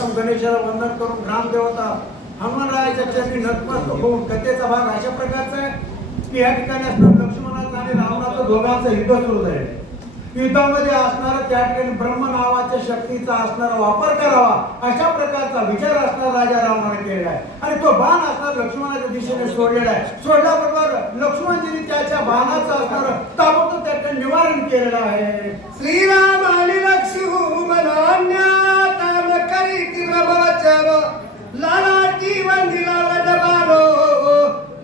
प्रथम गणेशाला वंदन करून ग्रामदेवता हनुमानरायाच्या चरणी नतमस्तक होऊन कथेचा भाग अशा प्रकारचा आहे की या ठिकाणी असणार लक्ष्मणाचं आणि रावणाचं दोघांचं युद्ध सुरू झाले. युद्धामध्ये असणारा त्या ठिकाणी ब्रह्म नावाच्या शक्तीचा असणारा वापर करावा अशा प्रकारचा विचार असणारा राजा रावणाने केलेला आहे आणि तो बाण असणार लक्ष्मणाच्या दिशेने सोडलेला आहे. सोडल्याबरोबर लक्ष्मणजीने त्याच्या बाणाचं असणार ताबडतोब त्या ठिकाणी निवारण केलेलं आहे. श्रीराम आणि लक्ष्मणान्या ताम करी तीव्र वचन लालाटी वंदिला वडबालो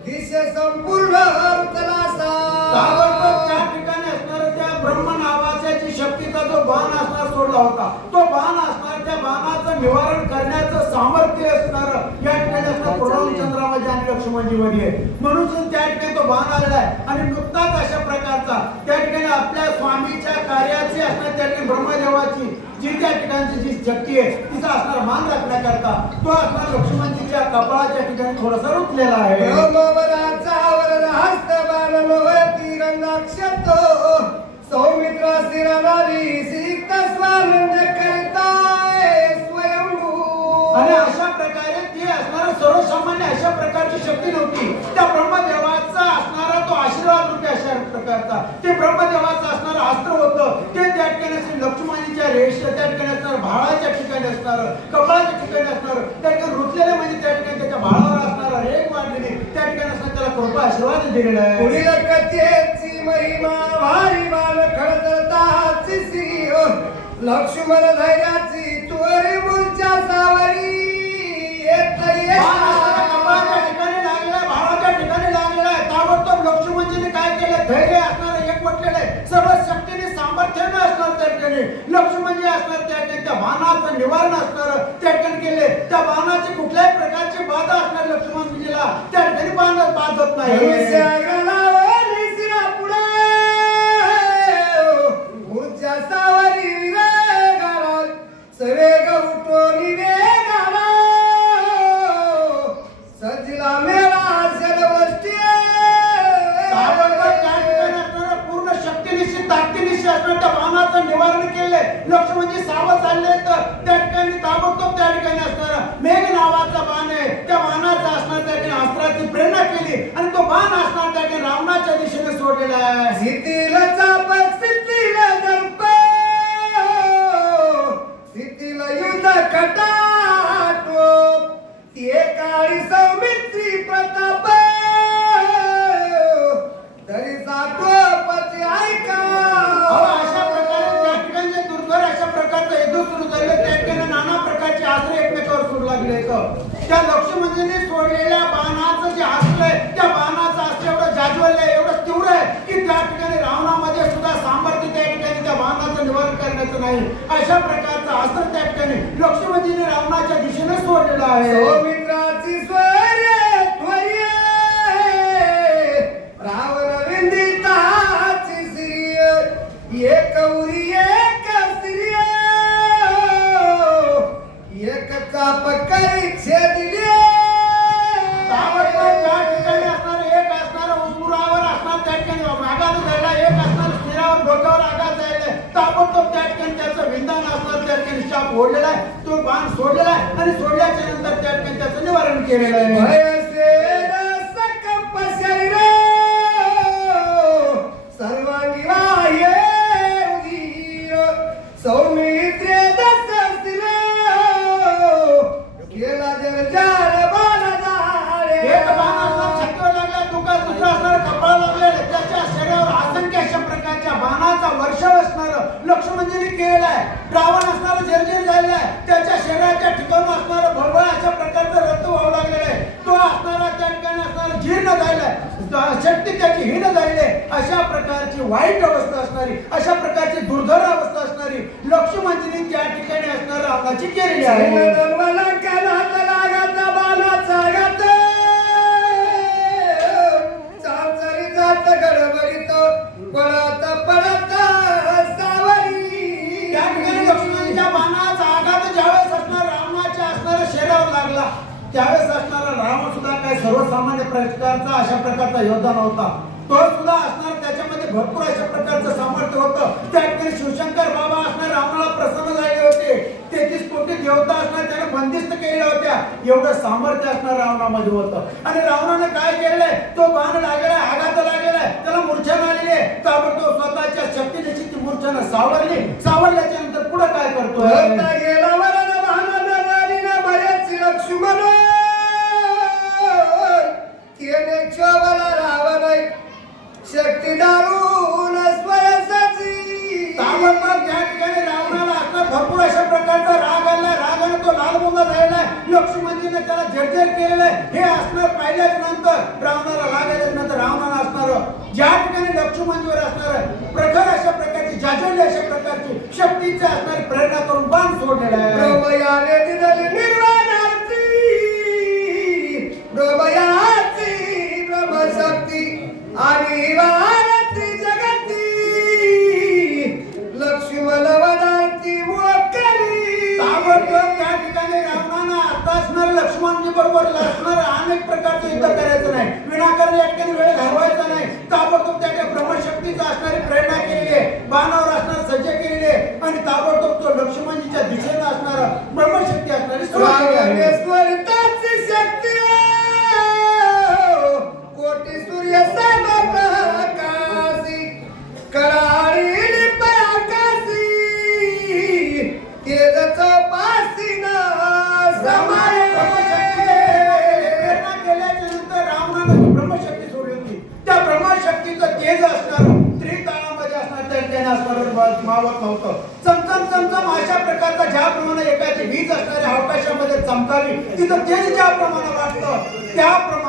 दिशे संपूर्ण रुतलासा. ताबडतोब त्या ठिकाणी असणार त्या ब्रह्म नावाच्या जी शक्तीचा जो बाण असणार सोडला होता तो बाण असणार त्या बाणाचं निवारण करण्याचं सामर्थ्य असणार या ठिकाणी असणार रामचंद्रामध्ये आणि लक्ष्मणजी मध्ये म्हणून त्या ठिकाणी तो बाण आलेला आहे आणि नुकताच अशा प्रकारचा त्या ठिकाणी आपल्या स्वामीच्या कार्याची असणार त्या ठिकाणी ब्रह्मदेवाची जी त्या ठिकाणची जी शक्ती आहे तिचा असणार मान राखण्याकरता तो असणार लक्ष्मणजीच्या कपाळाच्या ठिकाणी थोडासा रुतलेला आहे. ब्रह्मवराचा वरद हस्त बाणवती रंगाक्षतो सौमित्रा शिरनारी सिक्त स्वानंद करताय स्वयंभू. आणि अशा प्रकारे ती असणारा सर्वसामान्य अशा प्रकारची शक्ती नव्हती. त्या ब्रह्मदेवाचा असणारा तो आशीर्वाद रूपी अशा प्रकारचा ते ब्रह्मदेवाचं असणारं अस्त्र होतं ते त्या ठिकाणी लक्ष्मणजीच्या रेष त्या ठिकाणी असणार भाळाच्या ठिकाणी असणार कपाळाच्या ठिकाणी असणार त्या ठिकाणी रुतलेले म्हणजे त्या ठिकाणी त्याच्या भाळावर असणारा रेख वाढलेली त्या ठिकाणी असणार त्याला कृपा आशीर्वाद दिलेला आहे. पुढील कथेची महिमा भारी बाण खळदळताची श्री लक्ष्मण धैर्याची त्वरे मुंच्या सावरी येत कपाळाच्या ठिकाणी लागलेला भाळाच्या ठिकाणी लागलेला आहे. ताबडतोब लक्ष्मणजीने काय केलं धैर्य असणार एकवटलेलं आहे सर्व शक्तीने सामर्थ्याने असणार त्या ठिकाणी लक्ष्मणजी असणार त्या ठिकाणी त्या बाणाचं निवारण असणार त्या ठिकाणी केले त्या बाणाची कुठल्याही प्रकारची बाधा असणार लक्ष्मणजीला त्या ठिकाणी बाधत नाही. सवेग उठोनी वेगाला सजिला मेला जलवष्टी पूर्ण शक्तीनिशी ताकदीनिशी असणार त्या बाणाचं निवारण केले लक्ष्मणजी सावध झाले तर त्या ठिकाणी ताबडतोब त्या ठिकाणी असणार मेघ नावाचा बाण आहे त्या बाणाचा असणार त्या ठिकाणी अस्त्राची प्रेरणा केली आणि तो बाण असणार त्या ठिकाणी रावणाच्या दिशेने सोडलेला आहे. स्थितीला चापक स्थितीला दर्प स्थितीला युद्ध कटाटो ते काळी सौमित्री प्रताप तरी साठो पती ऐका. अशा प्रकारे त्या ठिकाणी जे दुर्धर अशा प्रकारचं युद्ध सुरू झालं त्या ठिकाणी नाना प्रकारचे अस्त्र एकमेकावर सुरू लागले. त्या लक्ष्मणजीने सोडलेल्या बाणाचं जे अस्त्र आहे त्या बाणाचं अस्त्र एवढं जाज्वल्य आहे एवढं तीव्र आहे की त्या ठिकाणी रावणामध्ये सुद्धा सामर्थ्य त्या ठिकाणी त्या बाणाचं निवारण करण्याचं नाही अशा प्रकारचं अस्त्र त्या ठिकाणी लक्ष्मणजीने रावणाच्या दिशेने सोडलेलं आहे. सौमित्राची स्वरे त्वरे रावण विंदिताची श्री एक उरी एक स्त्री एक चाप करी छेदिले. ताबडतोब त्या ठिकाणी असणार एक असणार उंबरावर असणार त्या ठिकाणी आघात झाला एक असणार स्थिरावर डोक्यावर आघात झालेला ताबडतोब त्या ठिकाणी त्याचं विंधान असणार त्या ठिकाणी शाप ओढलेला आहे तो बाण सोडलेला आहे आणि सोडल्याच्या नंतर त्या ठिकाणी त्याचं निवारण केलेलं आहे. सर्वांगी वाह्य सौमित्रे दस केला जर बाण झाले. एक बाण असणार छातीवर लागला दुसरा असणार कपाळ लागले त्याच्या शरीरावर असंख्य अशा प्रकारच्या बाणाचा वर्षाव असणार लक्ष्मणजीने केलेला आहे. रावण असणार जर्जर झालेला आहे त्याच्या शरीराच्या ठिकाणी असणार भळभळ अशा प्रकारचं रक्त वाहू लागलेलं आहे तो असणारा त्या ठिकाणी असणार जीर्ण झालेला आहे शक्ती त्याची हीन झालेली आहे अशा प्रकारची वाईट अवस्था असणारी अशा प्रकारची दुर्धर अवस्था असणारी लक्ष्मणजीने त्या ठिकाणी असणार रावणाची केलेली आहे. गडबडीत पळत पळत सावरी त्या ठिकाणी लक्ष्मणजीच्या बाणाचा आघात ज्यावेळेस असणार रावणाच्या असणाऱ्या शरीरावर लागला त्यावेळेस असणारा रावण सुद्धा काही सर्वसामान्य प्रकारचा अशा प्रकारचा योद्धा नव्हता तो सुद्धा असणार त्याच्यामध्ये भरपूर अशा प्रकारचं सामर्थ्य होतं त्या ठिकाणी शिवशंकर बाबा असणार रावणाला प्रसन्न झाले होते 33 कोटी देवता असणार त्याने बंदिस्त केलेल्या होत्या, एवढं सामर्थ्य असणार रावणामध्ये होतं. आणि रावणाने काय केलंय, तो बाण लागलेला आघात लागलेला आहे, त्याला मूर्छना आलेली आहे. ताबडतोब स्वतःच्या शक्तीने ती मूर्छना सावरल्याच्या नंतर पुढे काय करतोय, होता गेला वरण भानानं राणीनं बरेच लक्ष्मण केले क्षोभला रावण शक्ती दारून स्वयंसाची ताबडतोब त्या ठिकाणी रावणाला आता भरपूर अशा प्रकारचा राग आला. रागाने तो लालमुंगा झालेला आहे. लक्ष्मणजीने त्याला जर्जर केलेलं आहे. हे असणार पाहिल्याच नंतर रावणाला लागायच्या नंतर रावणाला असणार ज्या ठिकाणी लक्ष्मणजीवर असणार प्रखर अशा प्रकारची जाजवली अशा प्रकारची शक्तीची असणारी प्रेरणा करून बाण सोडलेला आहे. प्रभयाने दिलेली निर्वाणार्थी प्रभयाची ब्रह्मशक्ती आणि वारती जगती लक्ष्मण वदांती मोकली ताबडतोब त्या ठिकाणी रावणानं आता असणार लक्ष्मणजी बरोबर असणार अनेक प्रकारचं युद्ध करायचं नाही, विनाकारण या ठिकाणी वेळ घालवायचा नाही. ताबडतोब त्या ब्रह्मशक्तीचा असणारी प्रेरणा केलेली आहे, बाणावर असणार सज्ज केलेली आहे आणि ताबडतोब तो लक्ष्मणजीच्या दिशेनं असणार ब्रह्मशक्ती असणारी सुरू केली आहे. रामेश्वरताची शक्ती कोटी सूर्य समप्रकाशी कराळी आकाशी तेजच पासीन समाय प्रेरणा केल्याच्या नंतर रावणानं ती ब्रह्मशक्ती सोडली होती. त्या ब्रह्मशक्तीचं तेज असणार त्रिताळामध्ये असणार त्या ठिकाणी असणार मावत नव्हतं. चमचम अशा प्रकारचा ज्याप्रमाणे एखादी वीज असणाऱ्या अवकाशामध्ये चमकावी तिथं तेज ज्याप्रमाणे वाटतं त्याप्रमाणे